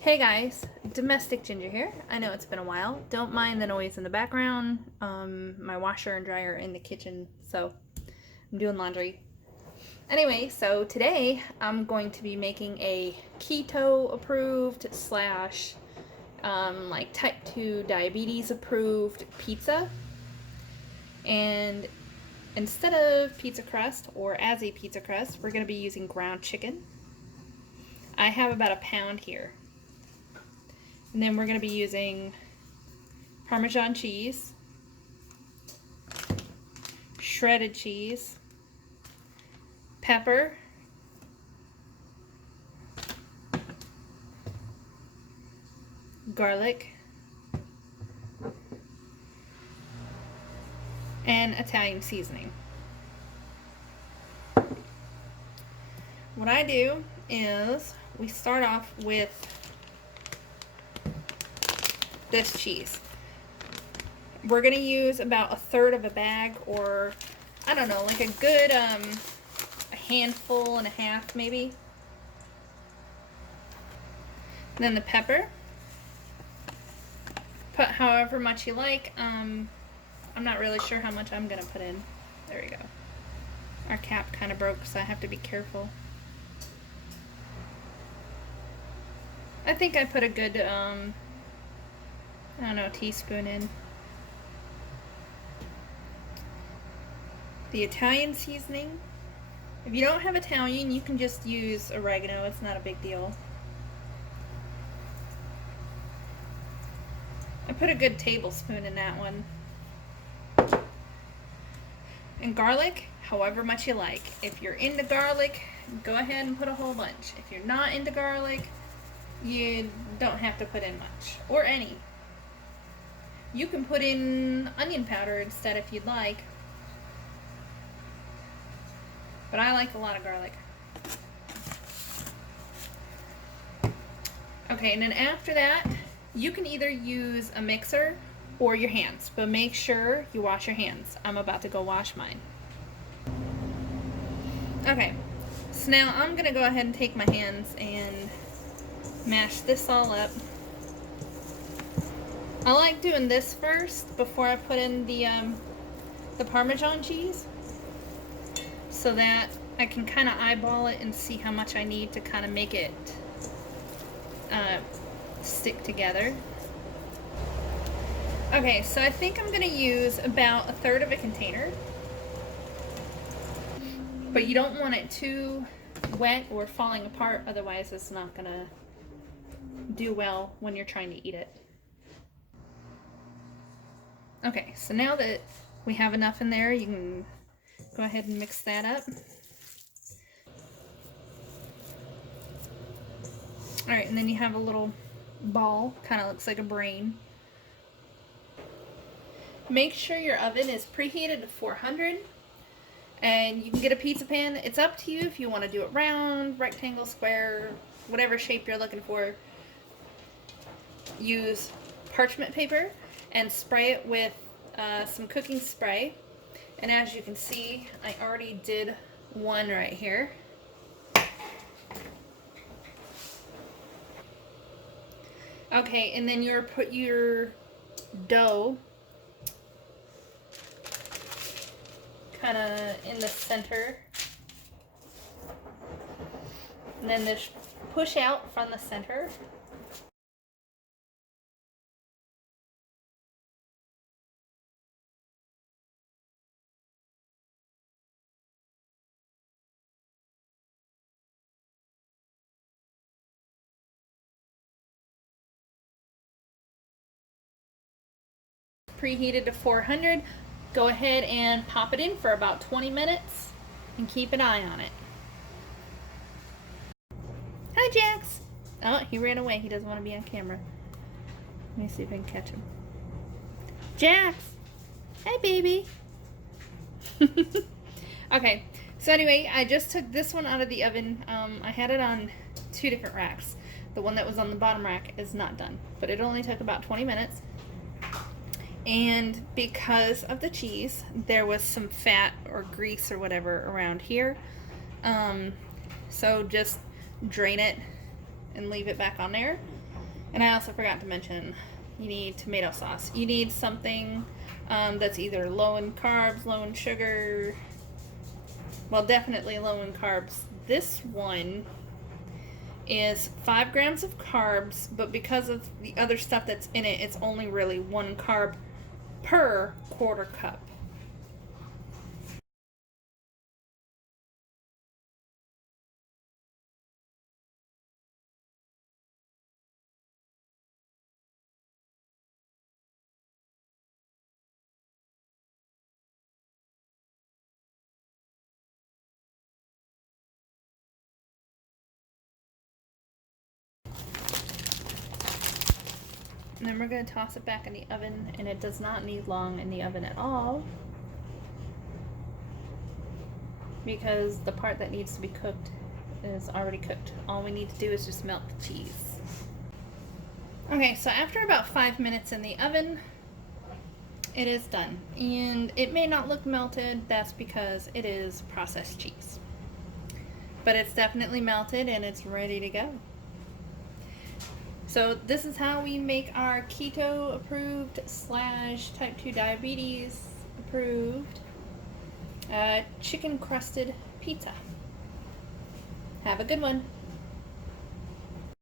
Hey guys, Domestic Ginger here. I know it's been a while. Don't mind the noise in the background. My washer and dryer in the kitchen, so I'm doing laundry. Anyway, so today I'm going to be making a keto approved slash like type 2 diabetes approved pizza. And instead of pizza crust or as a pizza crust, we're going to be using ground chicken. I have about a pound here. And then we're going to be using Parmesan cheese, shredded cheese, pepper, garlic, and Italian seasoning. What I do is we start off with this cheese. We're gonna use about a third of a bag, or I don't know, like a good a handful and a half maybe. And then the pepper. Put however much you like. I'm not really sure how much I'm gonna put in. There we go. Our cap kind of broke, so I have to be careful. I think I put a good I don't know, teaspoon in. The Italian seasoning. If you don't have Italian, you can just use oregano. It's not a big deal. I put a good tablespoon in that one. And garlic, however much you like. If you're into garlic, go ahead and put a whole bunch. If you're not into garlic, you don't have to put in much, or any. You can put in onion powder instead if you'd like. But I like a lot of garlic. Okay, and then after that, you can either use a mixer or your hands, but make sure you wash your hands. I'm about to go wash mine. Okay, so now I'm gonna go ahead and take my hands and mash this all up. I like doing this first before I put in the Parmesan cheese, so that I can kind of eyeball it and see how much I need to kind of make it stick together. Okay, so I think I'm going to use about a third of a container, but you don't want it too wet or falling apart, otherwise it's not going to do well when you're trying to eat it. Okay, so now that we have enough in there, you can go ahead and mix that up. Alright, and then you have a little ball, kind of looks like a brain. Make sure your oven is preheated to 400, and you can get a pizza pan. It's up to you if you want to do it round, rectangle, square, whatever shape you're looking for. Use parchment paper and spray it with some cooking spray. And as you can see, I already did one right here. Okay, and then you put your dough kind of in the center. And then just push out from the center. Preheated to 400. Go ahead and pop it in for about 20 minutes and keep an eye on it. Hi, Jax. Oh, he ran away. He doesn't want to be on camera. Let me see if I can catch him. Jax! Hi, baby. Okay, so anyway, I just took this one out of the oven. I had it on 2 different racks. The one that was on the bottom rack is not done, but it only took about 20 minutes. And because of the cheese, there was some fat or grease or whatever around here. So just drain it and leave it back on there. And I also forgot to mention, you need tomato sauce. You need something that's either low in carbs, low in sugar, well, definitely low in carbs. This one is 5 grams of carbs, but because of the other stuff that's in it, it's only really 1 carb per quarter cup. And then we're going to toss it back in the oven, and it does not need long in the oven at all, because the part that needs to be cooked is already cooked. All we need to do is just melt the cheese. Okay, so after about 5 minutes in the oven, it is done. And it may not look melted, that's because it is processed cheese. But it's definitely melted and it's ready to go. So this is how we make our keto approved / type 2 diabetes approved chicken crusted pizza. Have a good one.